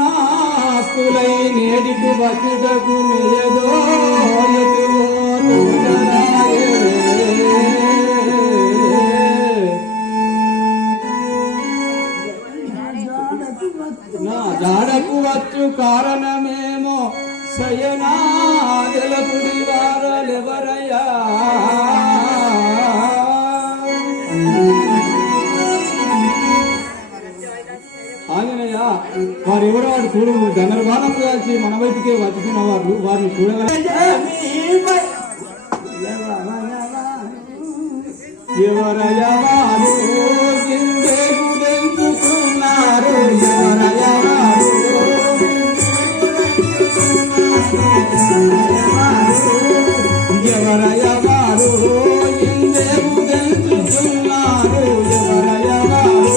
బాణాస్తులై నేడికి బతుటకు నియదో నా జాడకు వచ్చు కారణమేమో సయనాదలపుడి వారలెవరయ్యా ఆంజనేయ వారెవరో వాడు చూడు గందరగోళం కాల్చి మన వైపుకే వచ్చుతున్న వారు వారిని చూడగల ఎవరయ్యా వారు ఎందుకున్నారు ఎవరయ్యా ఎవరయ్యా వారు ఎందుకు తెలుసుకున్నారు ఎవరయ్యా వారు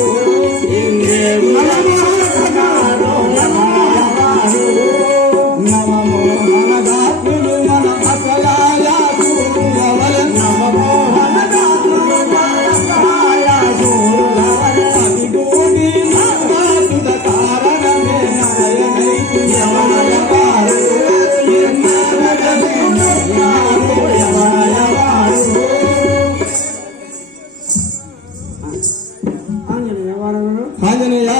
ఆంజనేయ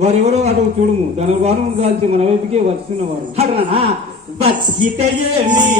వారెవరో అటు చూడుము దాని వారం కాల్చి మన వైపుకే వస్తున్నవారు హరనా బతికితే వచ్చి